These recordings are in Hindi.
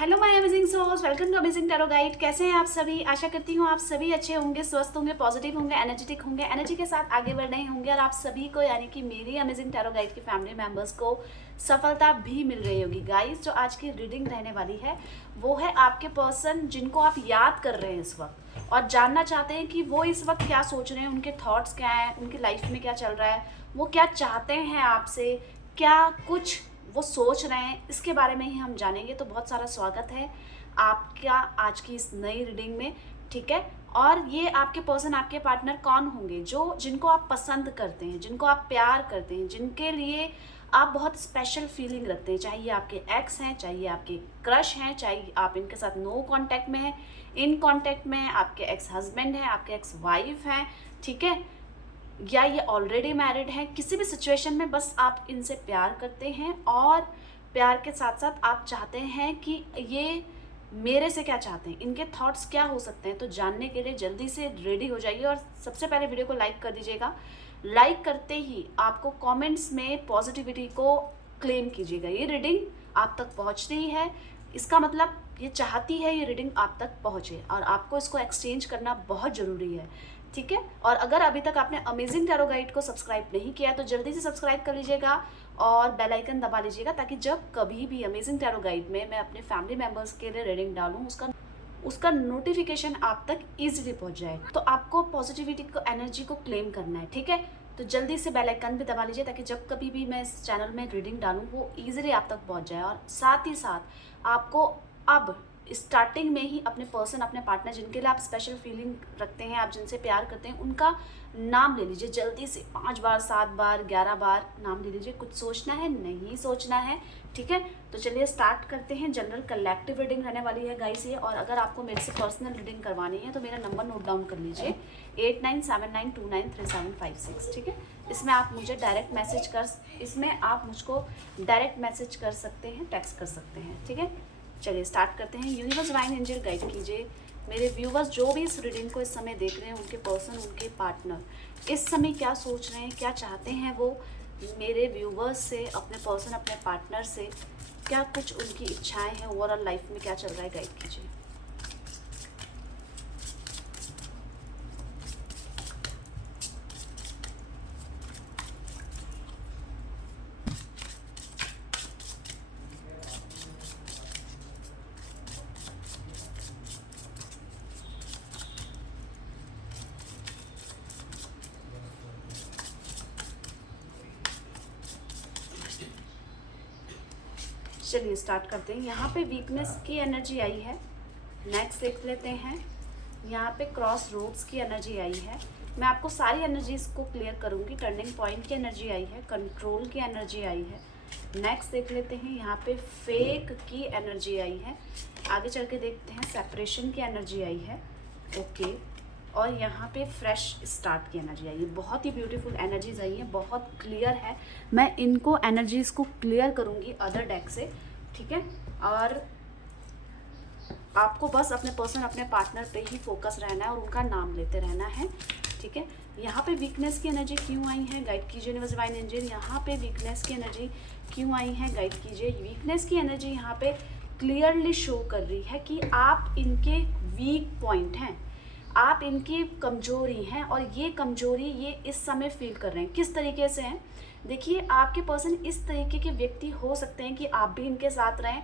Hello my amazing souls, welcome to amazing tarot guide. कैसे हैं आप सभी? आशा करती हूँ आप सभी अच्छे होंगे, स्वस्थ होंगे, पॉजिटिव होंगे, एनर्जेटिक होंगे, एनर्जी के साथ आगे बढ़ रहे होंगे और आप सभी को यानी कि मेरी अमेजिंग टैरो गाइड की फैमिली मेंबर्स को सफलता भी मिल रही होगी। गाइस, जो आज की रीडिंग रहने वाली है वो है आपके पर्सन जिनको आप याद कर रहे हैं इस वक्त और जानना चाहते हैं कि वो इस वक्त क्या सोच रहे हैं, उनके थॉट्स क्या हैं, उनकी लाइफ में क्या चल रहा है, वो क्या चाहते हैं आपसे, क्या कुछ वो सोच रहे हैं, इसके बारे में ही हम जानेंगे। तो बहुत सारा स्वागत है आपका आज की इस नई रीडिंग में, ठीक है। और ये आपके पर्सन, आपके पार्टनर कौन होंगे? जो जिनको आप पसंद करते हैं, जिनको आप प्यार करते हैं, जिनके लिए आप बहुत स्पेशल फीलिंग रखते हैं। चाहे ये आपके एक्स हैं, चाहे ये आपके क्रश हैं, चाहे आप इनके साथ नो कांटेक्ट में हैं, इन कांटेक्ट में हैं, आपके एक्स हस्बैंड हैं, आपके एक्स वाइफ हैं, ठीक है, या ये ऑलरेडी मैरिड है। किसी भी सिचुएशन में बस आप इनसे प्यार करते हैं और प्यार के साथ साथ आप चाहते हैं कि ये मेरे से क्या चाहते हैं, इनके थॉट्स क्या हो सकते हैं। तो जानने के लिए जल्दी से रेडी हो जाइए और सबसे पहले वीडियो को लाइक कर दीजिएगा। लाइक करते ही आपको कमेंट्स में पॉजिटिविटी को क्लेम कीजिएगा। ये रीडिंग आप तक पहुंच रही है, इसका मतलब ये चाहती है ये रीडिंग आप तक पहुंचे और आपको इसको एक्सचेंज करना बहुत ज़रूरी है, ठीक है। और अगर अभी तक आपने अमेजिंग टैरो गाइड को सब्सक्राइब नहीं किया तो जल्दी से सब्सक्राइब कर लीजिएगा और बेल आइकन दबा लीजिएगा, ताकि जब कभी भी अमेजिंग टैरो गाइड में मैं अपने फैमिली मेम्बर्स के लिए रीडिंग डालूँ उसका नोटिफिकेशन आप तक ईजिली पहुंच जाए। तो आपको पॉजिटिविटी को, एनर्जी को क्लेम करना है, ठीक है। तो जल्दी से बेल आइकन भी दबा लीजिए ताकि जब कभी भी मैं इस चैनल में रीडिंग डालूँ वो ईजिली आप तक पहुंच जाए। और साथ ही साथ आपको अब स्टार्टिंग में ही अपने पर्सन, अपने पार्टनर जिनके लिए आप स्पेशल फीलिंग रखते हैं, आप जिनसे प्यार करते हैं, उनका नाम ले लीजिए जल्दी से। 5 बार, 7 बार, 11 बार नाम ले लीजिए। कुछ सोचना है नहीं सोचना है, ठीक है। तो चलिए स्टार्ट करते हैं। जनरल कलेक्टिव रीडिंग रहने वाली है गाइस ये। और अगर आपको मेरे से पर्सनल रीडिंग करवानी है तो मेरा नंबर नोट डाउन कर लीजिए, 8979293756, ठीक है। इसमें आप मुझे डायरेक्ट मैसेज कर सकते हैं, टेक्स्ट कर सकते हैं, ठीक है। चलिए स्टार्ट करते हैं। यूनिवर्स डिवाइन एंजल गाइड कीजिए मेरे व्यूवर्स जो भी इस रीडिंग को इस समय देख रहे हैं, उनके पर्सन, उनके पार्टनर इस समय क्या सोच रहे हैं, क्या चाहते हैं वो मेरे व्यूवर्स से, अपने पर्सन, अपने पार्टनर से, क्या कुछ उनकी इच्छाएं हैं, ओवरऑल लाइफ में क्या चल रहा है, गाइड कीजिए। चलिए स्टार्ट करते हैं। यहाँ पे वीकनेस की एनर्जी आई है। नेक्स्ट देख लेते हैं। यहाँ पे क्रॉस रोड्स की एनर्जी आई है। मैं आपको सारी एनर्जीज को क्लियर करूँगी। टर्निंग पॉइंट की एनर्जी आई है, कंट्रोल की एनर्जी आई है। नेक्स्ट देख लेते हैं। यहाँ पे फेक की एनर्जी आई है। आगे चल के देखते हैं। सेपरेशन की एनर्जी आई है, ओके। और यहाँ पे फ्रेश स्टार्ट की एनर्जी आई है। बहुत ही ब्यूटीफुल एनर्जीज आई है, बहुत क्लियर है। मैं इनको एनर्जीज को क्लियर करूँगी अदर डेक से, ठीक है। और आपको बस अपने पर्सन, अपने पार्टनर पे ही फोकस रहना है और उनका नाम लेते रहना है, ठीक है। यहाँ पे वीकनेस की एनर्जी क्यों आई है, गाइड कीजिए यूनिवर्स डिवाइन एंजल। यहाँ पे वीकनेस की एनर्जी क्यों आई है, गाइड कीजिए। वीकनेस की एनर्जी यहाँ पे क्लियरली शो कर रही है कि आप इनके वीक पॉइंट हैं, आप इनकी कमजोरी हैं और ये कमजोरी ये इस समय फील कर रहे हैं। किस तरीके से हैं? देखिए, आपके पर्सन इस तरीके के व्यक्ति हो सकते हैं कि आप भी इनके साथ रहें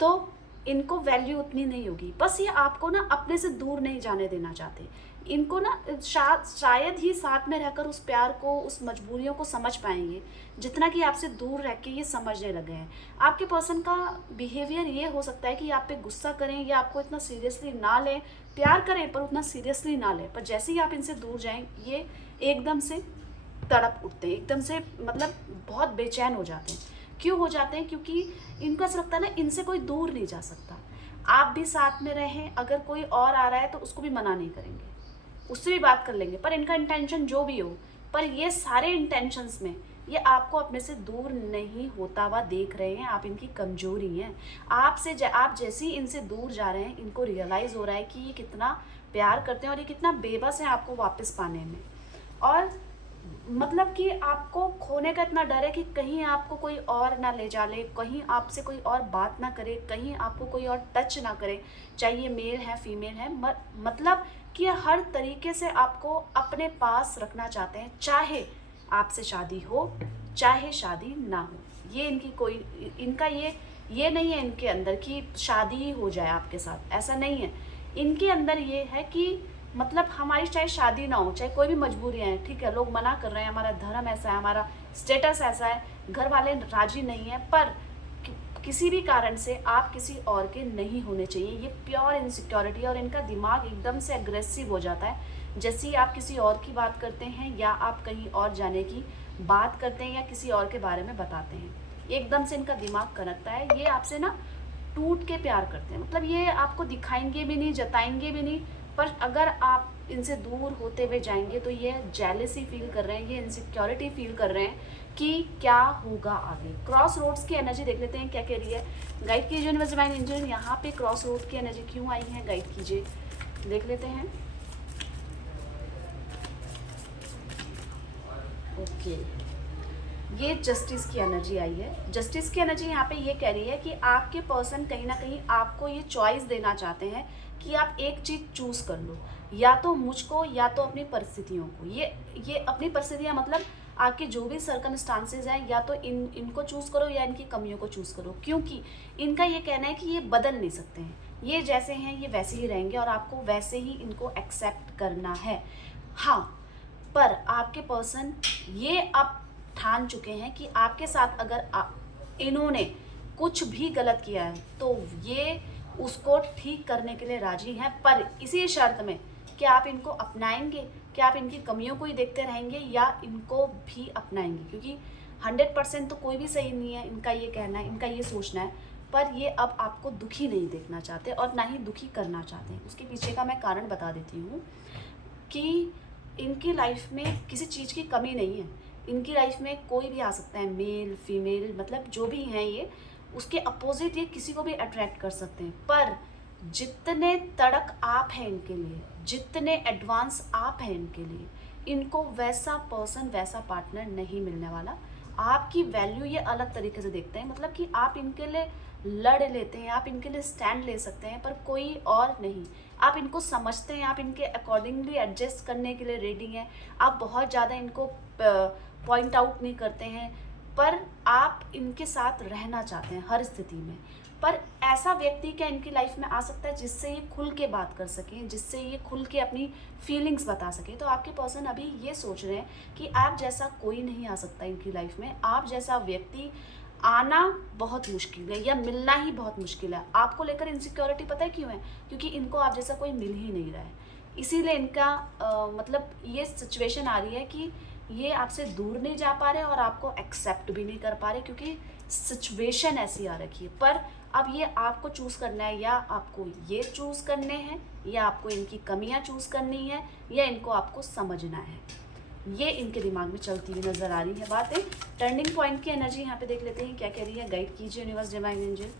तो इनको वैल्यू उतनी नहीं होगी। बस ये आपको ना अपने से दूर नहीं जाने देना चाहते। इनको ना शायद ही साथ में रहकर उस प्यार को, उस मजबूरियों को समझ पाएंगे जितना कि आपसे दूर रह के ये समझने लगे हैं। आपके पर्सन का बिहेवियर ये हो सकता है कि आप पे गुस्सा करें या आपको इतना सीरियसली ना लें, प्यार करें पर उतना सीरियसली ना लें, पर जैसे ही आप इनसे दूर जाएं ये एकदम से तड़प उठते हैं, एकदम से मतलब बहुत बेचैन हो जाते हैं। क्यों हो जाते हैं? क्योंकि इनको ऐसा लगता है ना इनसे कोई दूर नहीं जा सकता। आप भी साथ में रहें, अगर कोई और आ रहा है तो उसको भी मना नहीं करेंगे, उससे भी बात कर लेंगे, पर इनका इंटेंशन जो भी हो, पर ये सारे इंटेंशंस में ये आपको अपने से दूर नहीं होता हुआ देख रहे हैं। आप इनकी कमजोरी हैं। आप जैसे ही इनसे दूर जा रहे हैं इनको रियलाइज़ हो रहा है कि ये कितना प्यार करते हैं और ये कितना बेबस है आपको वापस पाने में। और मतलब कि आपको खोने का इतना डर है कि कहीं आपको कोई और ना ले जा ले, कहीं आपसे कोई और बात ना करे, कहीं आपको कोई और टच ना करे, चाहे ये मेल है फीमेल है। मतलब कि हर तरीके से आपको अपने पास रखना चाहते हैं, चाहे आपसे शादी हो चाहे शादी ना हो। ये इनकी कोई इनका ये नहीं है इनके अंदर कि शादी ही हो जाए आपके साथ, ऐसा नहीं है। इनके अंदर ये है कि मतलब हमारी चाहे शादी ना हो, चाहे कोई भी मजबूरियाँ हैं, ठीक है, लोग मना कर रहे हैं, हमारा धर्म ऐसा है, हमारा स्टेटस ऐसा है, घर वाले राजी नहीं है, पर किसी भी कारण से आप किसी और के नहीं होने चाहिए। ये प्योर इनसिक्योरिटी, और इनका दिमाग एकदम से अग्रेसिव हो जाता है जैसे ही आप किसी और की बात करते हैं या आप कहीं और जाने की बात करते हैं या किसी और के बारे में बताते हैं, एकदम से इनका दिमाग कनकता है। ये आपसे ना टूट के प्यार करते हैं, मतलब ये आपको दिखाएंगे भी नहीं, जताएंगे भी नहीं, पर अगर आप इनसे दूर होते हुए जाएंगे तो ये जेलेसी फील कर रहे हैं, ये इनसिक्योरिटी फील कर रहे हैं कि क्या होगा आगे। क्रॉस रोड्स की एनर्जी देख लेते हैं क्या कह रही है। गाइड कीजिए यूनिवर्स डिवाइन एंजल, यहाँ पे क्रॉस रोड की एनर्जी क्यों आई है, गाइड कीजिए, देख लेते हैं। ओके, ये जस्टिस की एनर्जी आई है। जस्टिस की एनर्जी यहाँ पे ये कह रही है कि आपके पर्सन कहीं ना कहीं आपको ये चॉइस देना चाहते हैं कि आप एक चीज़ चूज़ कर लो, या तो मुझको या तो अपनी परिस्थितियों को। ये अपनी परिस्थितियाँ मतलब आपके जो भी सर्कमस्टांसेस हैं, या तो इनको चूज़ करो या इनकी कमियों को चूज़ करो, क्योंकि इनका ये कहना है कि ये बदल नहीं सकते हैं, ये जैसे हैं ये वैसे ही रहेंगे और आपको वैसे ही इनको एक्सेप्ट करना है। हाँ, पर आपके पर्सन ये अब ठान चुके हैं कि आपके साथ अगर इन्होंने कुछ भी गलत किया है तो ये उसको ठीक करने के लिए राजी हैं, पर इसी शर्त में कि आप इनको अपनाएंगे, कि आप इनकी कमियों को ही देखते रहेंगे या इनको भी अपनाएंगे, क्योंकि 100% तो कोई भी सही नहीं है, इनका ये कहना है, इनका ये सोचना है। पर ये अब आपको दुखी नहीं देखना चाहते और ना ही दुखी करना चाहते हैं। उसके पीछे का मैं कारण बता देती हूँ कि इनकी लाइफ में किसी चीज़ की कमी नहीं है। इनकी लाइफ में कोई भी आ सकता है, मेल फीमेल, मतलब जो भी हैं ये, उसके अपोजिट ये किसी को भी अट्रैक्ट कर सकते हैं। पर जितने तड़क आप हैं इनके लिए, जितने एडवांस आप हैं इनके लिए, इनको वैसा पर्सन वैसा पार्टनर नहीं मिलने वाला। आपकी वैल्यू ये अलग तरीके से देखते हैं, मतलब कि आप इनके लिए लड़ लेते हैं, आप इनके लिए स्टैंड ले सकते हैं, पर कोई और नहीं। आप इनको समझते हैं, आप इनके अकॉर्डिंगली एडजस्ट करने के लिए रेडी हैं, आप बहुत ज़्यादा इनको पॉइंट आउट नहीं करते हैं, पर आप इनके साथ रहना चाहते हैं हर स्थिति में। पर ऐसा व्यक्ति क्या इनकी लाइफ में आ सकता है जिससे ये खुल के बात कर सकें, जिससे ये खुल के अपनी फीलिंग्स बता सकें। तो आपके पर्सन अभी ये सोच रहे हैं कि आप जैसा कोई नहीं आ सकता इनकी लाइफ में, आप जैसा व्यक्ति आना बहुत मुश्किल है या मिलना ही बहुत मुश्किल है। आपको लेकर इनसिक्योरिटी पता है क्यों है, क्योंकि इनको आप जैसा कोई मिल ही नहीं रहा है। इसीलिए इनका मतलब ये सिचुएशन आ रही है कि ये आपसे दूर नहीं जा पा रहे और आपको एक्सेप्ट भी नहीं कर पा रहे, क्योंकि सिचुएशन ऐसी आ रखी है। पर अब ये आपको चूज़ करना है, या आपको ये चूज़ करने हैं, या आपको इनकी कमियां चूज़ करनी है, या इनको आपको समझना है। ये इनके दिमाग में चलती हुई नज़र आ रही है बातें। टर्निंग पॉइंट की एनर्जी यहाँ पे देख लेते हैं क्या कह रही है। गाइड कीजिए universe divine angel,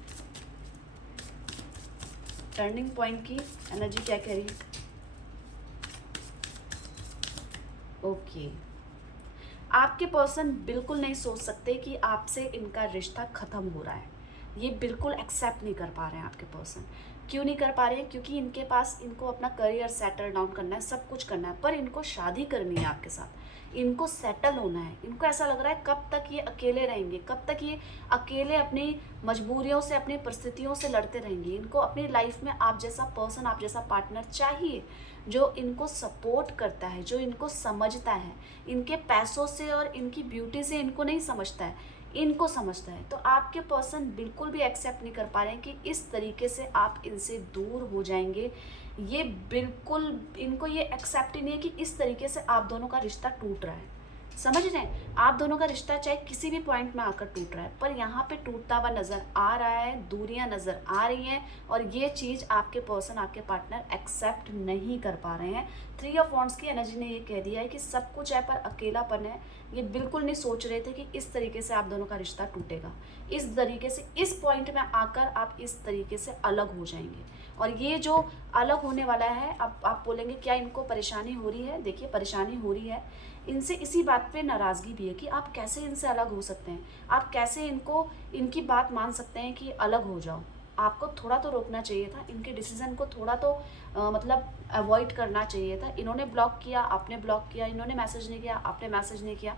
turning point की एनर्जी क्या कह रही है। ओके, आपके पर्सन बिल्कुल नहीं सोच सकते कि आपसे इनका रिश्ता ख़त्म हो रहा है। ये बिल्कुल एक्सेप्ट नहीं कर पा रहे हैं आपके पर्सन। क्यों नहीं कर पा रहे हैं, क्योंकि इनके पास इनको अपना करियर सेटल डाउन करना है, सब कुछ करना है, पर इनको शादी करनी है आपके साथ, इनको सेटल होना है। इनको ऐसा लग रहा है कब तक ये अकेले रहेंगे, कब तक ये अकेले अपनी मजबूरियों से, अपनी परिस्थितियों से लड़ते रहेंगे। इनको अपनी लाइफ में आप जैसा पर्सन, आप जैसा पार्टनर चाहिए, जो इनको सपोर्ट करता है, जो इनको समझता है, इनके पैसों से और इनकी ब्यूटी से इनको नहीं समझता है, इनको समझता है। तो आपके पर्सन बिल्कुल भी एक्सेप्ट नहीं कर पा रहे हैं कि इस तरीके से आप इनसे दूर हो जाएंगे। ये बिल्कुल, इनको ये एक्सेप्ट ही नहीं है कि इस तरीके से आप दोनों का रिश्ता टूट रहा है। समझ रहे हैं, आप दोनों का रिश्ता चाहे किसी भी पॉइंट में आकर टूट रहा है, पर यहाँ पे टूटता हुआ नज़र आ रहा है, दूरियां नज़र आ रही हैं, और ये चीज़ आपके पर्सन, आपके पार्टनर एक्सेप्ट नहीं कर पा रहे हैं। 3 ऑफ वॉन्ड्स की एनर्जी ने ये कह दिया है कि सब कुछ है पर अकेलापन है। ये बिल्कुल नहीं सोच रहे थे कि इस तरीके से आप दोनों का रिश्ता टूटेगा, इस तरीके से, इस पॉइंट में आकर आप इस तरीके से अलग हो जाएंगे। और ये जो अलग होने वाला है, अब आप बोलेंगे क्या इनको परेशानी हो रही है? देखिए, परेशानी हो रही है इनसे इसी बात पे नाराज़गी भी है कि आप कैसे इनसे अलग हो सकते हैं, आप कैसे इनकी बात मान सकते हैं कि अलग हो जाओ। आपको थोड़ा तो रोकना चाहिए था, इनके डिसीजन को थोड़ा तो मतलब अवॉइड करना चाहिए था। इन्होंने ब्लॉक किया, आपने ब्लॉक किया, इन्होंने मैसेज नहीं किया, आपने मैसेज नहीं किया।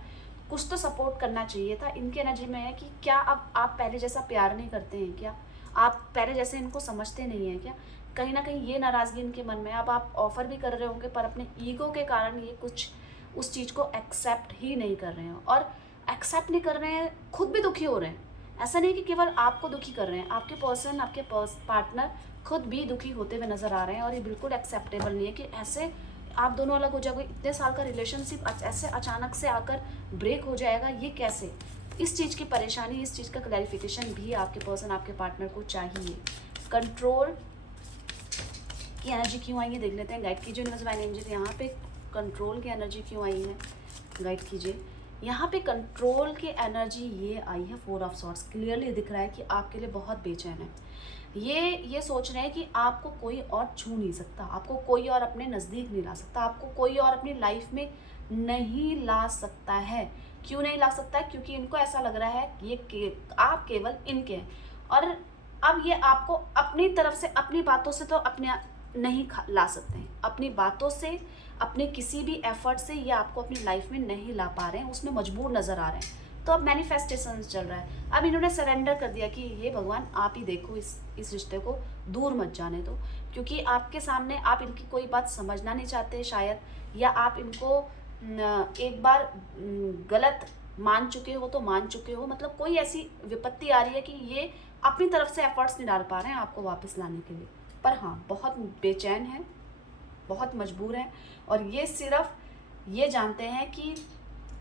कुछ तो सपोर्ट करना चाहिए था। इनकी एनर्जी में है कि क्या अब आप पहले जैसा प्यार नहीं करते हैं क्या? आप पहले जैसे इनको समझते नहीं हैं क्या? कहीं ना कहीं ये नाराज़गी इनके मन में है। अब आप ऑफ़र भी कर रहे होंगे पर अपने ईगो के कारण ये कुछ उस चीज़ को एक्सेप्ट ही नहीं कर रहे हैं, और एक्सेप्ट नहीं कर रहे हैं, खुद भी दुखी हो रहे हैं। ऐसा नहीं कि केवल आपको दुखी कर रहे हैं, आपके पर्सन, आपके पार्टनर खुद भी दुखी होते हुए नज़र आ रहे हैं। और ये बिल्कुल एक्सेप्टेबल नहीं है कि ऐसे आप दोनों अलग हो जाओगे। इतने साल का रिलेशनशिप ऐसे अचानक से आकर ब्रेक हो जाएगा, ये कैसे? इस चीज़ की परेशानी, इस चीज़ का क्लैरिफिकेशन भी आपके पर्सन, आपके पार्टनर को चाहिए। कंट्रोल की एनर्जी क्यों आई है देख लेते हैं। गाइड कीजिए यूनिवर्स डिवाइन एंजल, यहाँ पे कंट्रोल की एनर्जी क्यों आई है? गाइड कीजिए। यहाँ पे कंट्रोल की एनर्जी ये आई है 4 ऑफ सॉर्ड्स। क्लियरली दिख रहा है कि आपके लिए बहुत बेचैन है। ये सोच रहे हैं कि आपको कोई और छू नहीं सकता, आपको कोई और अपने नज़दीक नहीं ला सकता, आपको कोई और अपनी लाइफ में नहीं ला सकता है। क्यों नहीं ला सकता है? क्योंकि इनको ऐसा लग रहा है आप केवल इनके हैं। और अब ये आपको अपनी तरफ से, अपनी बातों से तो अपने नहीं ला सकते हैं, अपनी बातों से, अपने किसी भी एफर्ट से ये आपको अपनी लाइफ में नहीं ला पा रहे हैं, उसमें मजबूर नज़र आ रहे हैं। तो अब मैनिफेस्टेशन चल रहा है। अब इन्होंने सरेंडर कर दिया कि ये भगवान आप ही देखो, इस रिश्ते को दूर मत जाने दो। क्योंकि आपके सामने आप इनकी कोई बात समझना नहीं चाहते शायद, या आप इनको एक बार गलत मान चुके हो तो मान चुके हो। मतलब कोई ऐसी विपत्ति आ रही है कि ये अपनी तरफ से एफर्ट्स नहीं डाल पा रहे हैं आपको वापस लाने के लिए। पर हाँ, बहुत बेचैन है, बहुत मजबूर है। और ये सिर्फ ये जानते हैं कि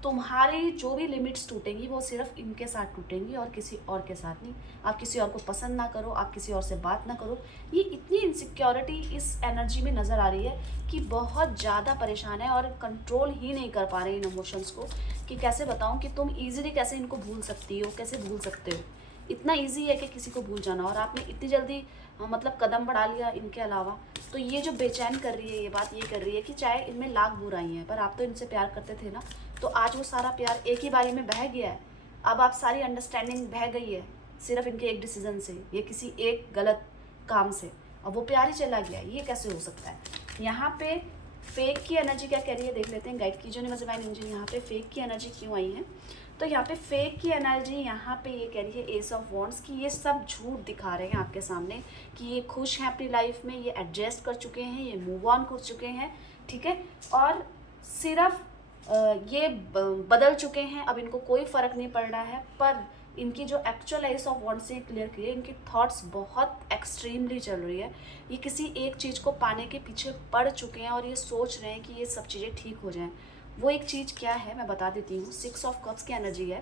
तुम्हारी जो भी लिमिट्स टूटेंगी वो सिर्फ इनके साथ टूटेंगी और किसी और के साथ नहीं। आप किसी और को पसंद ना करो, आप किसी और से बात ना करो। ये इतनी इनसिक्योरिटी इस एनर्जी में नज़र आ रही है कि बहुत ज़्यादा परेशान है और कंट्रोल ही नहीं कर पा रहे इन इमोशंस को। कि कैसे बताऊं कि तुम ईजिली कैसे इनको भूल सकती हो, कैसे भूल सकते हो? इतना ईजी है कि किसी को भूल जाना, और आपने इतनी जल्दी मतलब कदम बढ़ा लिया इनके अलावा। तो ये जो बेचैन कर रही है, ये बात ये कर रही है कि चाहे इनमें लाख बुराई हैं पर आप तो इनसे प्यार करते थे ना। तो आज वो सारा प्यार एक ही बारी में बह गया है। अब आप सारी अंडरस्टैंडिंग बह गई है सिर्फ इनके एक डिसीजन से, ये किसी एक गलत काम से, अब वो प्यार ही चला गया। ये कैसे हो सकता है? यहाँ पे फेक की एनर्जी क्या कह रही है देख लेते हैं। गाइड कीजिए यूनिवर्स डिवाइन एंजल, यहाँ पे फेक की एनर्जी क्यों आई है? तो यहाँ पे फेक की एनर्जी यहाँ पे ये कह रही है एस ऑफ वॉन्ड्स की ये सब झूठ दिखा रहे हैं आपके सामने कि ये खुश हैं अपनी लाइफ में, ये एडजस्ट कर चुके हैं, ये मूव ऑन कर चुके हैं, ठीक है, और सिर्फ ये बदल चुके हैं। अब इनको कोई फ़र्क नहीं पड़ रहा है। पर इनकी जो एक्चुअल एस ऑफ वॉन्ड्स से क्लियर की है, इनकी थॉट्स बहुत एक्सट्रीमली चल रही है। ये किसी एक चीज़ को पाने के पीछे पड़ चुके हैं और ये सोच रहे हैं कि ये सब चीज़ें ठीक हो जाएं। वो एक चीज़ क्या है मैं बता देती हूँ। 6 ऑफ कप्स की एनर्जी है।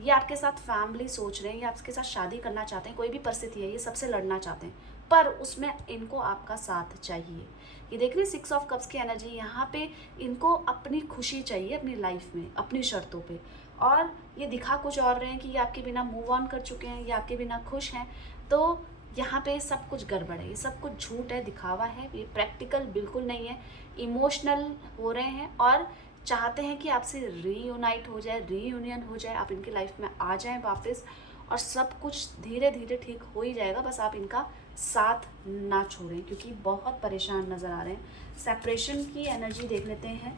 ये आपके साथ फैमिली सोच रहे हैं, ये आपके साथ शादी करना चाहते हैं, कोई भी परिस्थिति है, ये सबसे लड़ना चाहते हैं, पर उसमें इनको आपका साथ चाहिए। ये देख रहे हैं 6 ऑफ कप्स की एनर्जी, यहाँ पे इनको अपनी खुशी चाहिए अपनी लाइफ में, अपनी शर्तों पे। और ये दिखा कुछ और रहे हैं कि ये आपके बिना मूव ऑन कर चुके हैं, ये आपके बिना खुश हैं। तो यहाँ पे सब कुछ गड़बड़ है, ये सब कुछ झूठ है, दिखावा है, ये प्रैक्टिकल बिल्कुल नहीं है। इमोशनल हो रहे हैं और चाहते हैं कि आपसे रीयूनाइट हो जाए, रीयूनियन हो जाए, आप इनकी लाइफ में आ जाएं वापस, और सब कुछ धीरे धीरे ठीक हो ही जाएगा। बस आप इनका साथ ना छोड़ें, क्योंकि बहुत परेशान नज़र आ रहे हैं। सेपरेशन की एनर्जी देख लेते हैं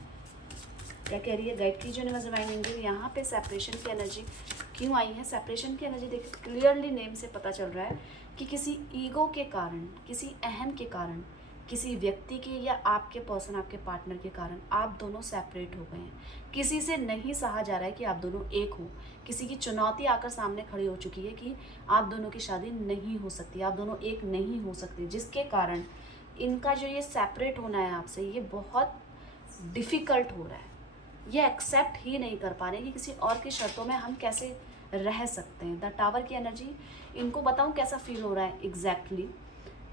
क्या कह रही है। गाइड कीजिए यूनिवर्स डिवाइन एंजल, यहाँ पे सेपरेशन की एनर्जी क्यों आई है? सेपरेशन की एनर्जी देखिए, क्लियरली नेम से पता चल रहा है कि किसी ईगो के कारण, किसी अहम के कारण, किसी व्यक्ति के या आपके पर्सन, आपके पार्टनर के कारण आप दोनों सेपरेट हो गए हैं। किसी से नहीं सहा जा रहा है कि आप दोनों एक हो। किसी की चुनौती आकर सामने खड़ी हो चुकी है कि आप दोनों की शादी नहीं हो सकती, आप दोनों एक नहीं हो सकते, जिसके कारण इनका जो ये सेपरेट होना है आपसे, ये बहुत डिफ़िकल्ट हो रहा है। ये एक्सेप्ट ही नहीं कर पा रहे कि किसी और की शर्तों में हम कैसे रह सकते हैं। द टावर की एनर्जी, इनको बताऊं कैसा फील हो रहा है एग्जैक्टली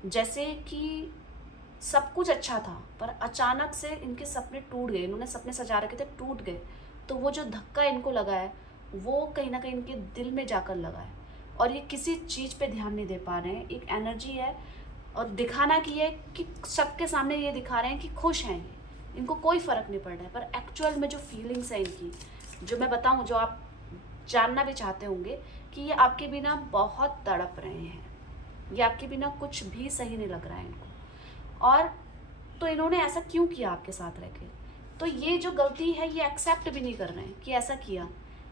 जैसे कि सब कुछ अच्छा था, पर अचानक से इनके सपने टूट गए, इन्होंने सपने सजा रखे थे, टूट गए। तो वो जो धक्का इनको लगा है वो कहीं ना कहीं इनके दिल में जाकर लगा है, और ये किसी चीज़ पे ध्यान नहीं दे पा रहे हैं। एक एनर्जी है, और दिखाना की है कि सबके सामने ये दिखा रहे हैं कि खुश हैं ये, इनको कोई फ़र्क नहीं पड़ रहा है, पर एक्चुअल में जो फीलिंग्स हैं इनकी, जो मैं बताऊं, जो आप जानना भी चाहते होंगे, कि ये आपके बिना बहुत तड़प रहे हैं, ये आपके बिना कुछ भी सही नहीं लग रहा है इनको। और तो इन्होंने ऐसा क्यों किया आपके साथ रह के? तो ये जो गलती है ये एक्सेप्ट भी नहीं कर रहे हैं कि ऐसा किया।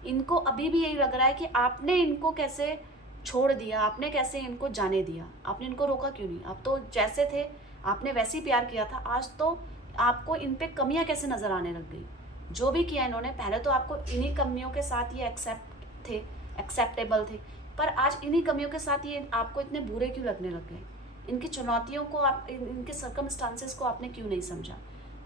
इनको अभी भी यही लग रहा है कि आपने इनको कैसे छोड़ दिया, आपने कैसे इनको जाने दिया, आपने इनको रोका क्यों नहीं? आप तो जैसे थे आपने वैसे ही प्यार किया था, आज तो आपको इन पे कमियां कैसे नज़र आने लग गई? जो भी किया इन्होंने, पहले तो आपको इन्हीं कमियों के साथ ये एक्सेप्टेबल थे, पर आज इन्हीं कमियों के साथ ये आपको इतने बुरे क्यों लगने लग गए? इनकी चुनौतियों को आप, इनके सर्कमस्टांसेस को आपने क्यों नहीं समझा?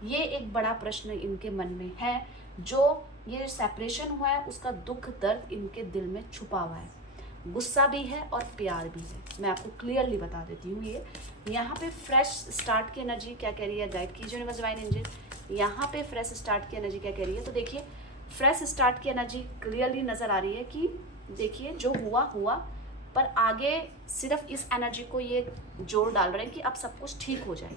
ये एक बड़ा प्रश्न इनके मन में है। जो ये सेपरेशन हुआ है उसका दुख दर्द इनके दिल में छुपा हुआ है, गुस्सा भी है और प्यार भी है। मैं आपको क्लियरली बता देती हूँ। ये यहाँ पे फ्रेश स्टार्ट की एनर्जी क्या कह रही है, गाइड कीजिए यूनिवर्स डिवाइन एंजल, यहाँ पे फ्रेश स्टार्ट की एनर्जी क्या कह रही है? तो देखिए, फ्रेश स्टार्ट की एनर्जी क्लियरली नज़र आ रही है कि देखिए जो हुआ हुआ, पर आगे सिर्फ इस एनर्जी को ये जोर डाल रहे हैं कि अब सब कुछ ठीक हो जाए,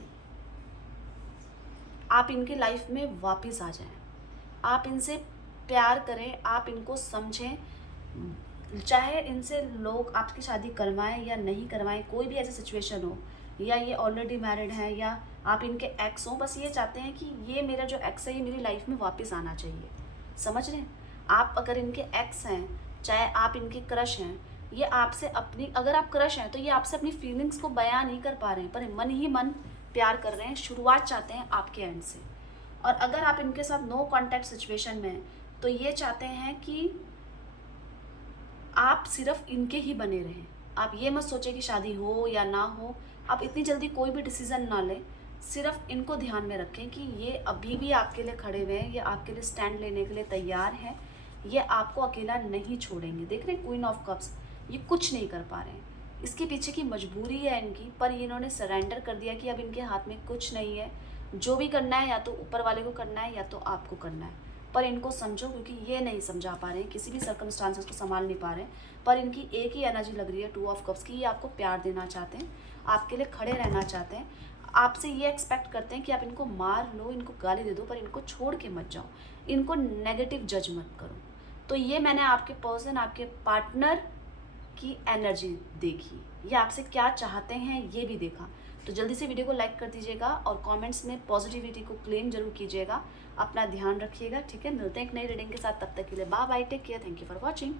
आप इनकी लाइफ में वापस आ जाएं, आप इनसे प्यार करें, आप इनको समझें। चाहे इनसे लोग आपकी शादी करवाएं या नहीं करवाएं, कोई भी ऐसी सिचुएशन हो, या ये ऑलरेडी मैरिड हैं या आप इनके एक्स हो, बस ये चाहते हैं कि ये मेरा जो एक्स है ये मेरी लाइफ में वापस आना चाहिए। समझ रहे हैं? आप अगर इनके एक्स हैं, चाहे आप इनके क्रश हैं, ये आपसे अपनी, अगर आप क्रश हैं तो ये आपसे अपनी फीलिंग्स को बयां नहीं कर पा रहे हैं, पर मन ही मन प्यार कर रहे हैं, शुरुआत चाहते हैं आपके एंड से। और अगर आप इनके साथ नो कांटेक्ट सिचुएशन में हैं तो ये चाहते हैं कि आप सिर्फ इनके ही बने रहें। आप ये मत सोचें कि शादी हो या ना हो, आप इतनी जल्दी कोई भी डिसीज़न ना लें, सिर्फ इनको ध्यान में रखें कि ये अभी भी आपके लिए खड़े हुए हैं, ये आपके लिए स्टैंड लेने के लिए तैयार हैं, ये आपको अकेला नहीं छोड़ेंगे। देख रहे हैं क्वीन ऑफ कप्स, ये कुछ नहीं कर पा रहे हैं, इसके पीछे की मजबूरी है इनकी, पर इन्होंने सरेंडर कर दिया कि अब इनके हाथ में कुछ नहीं है, जो भी करना है या तो ऊपर वाले को करना है या तो आपको करना है। पर इनको समझो, क्योंकि ये नहीं समझा पा रहे हैं, किसी भी सर्कमस्टांसेस को संभाल नहीं पा रहे हैं, पर इनकी एक ही एनर्जी लग रही है, 2 ऑफ कप्स की। ये आपको प्यार देना चाहते हैं, आपके लिए खड़े रहना चाहते हैं, आपसे ये एक्सपेक्ट करते हैं कि आप इनको मार लो, इनको गाली दे दो, पर इनको छोड़ के मत जाओ, इनको नेगेटिव जज मत करो। तो ये मैंने आपके पर्सन, आपके पार्टनर की एनर्जी देखी, ये आपसे क्या चाहते हैं ये भी देखा। तो जल्दी से वीडियो को लाइक कर दीजिएगा और कमेंट्स में पॉजिटिविटी को क्लेम जरूर कीजिएगा। अपना ध्यान रखिएगा, ठीक है? मिलते हैं एक नई रीडिंग के साथ, तब तक के लिए bye bye, take care, thank you for watching.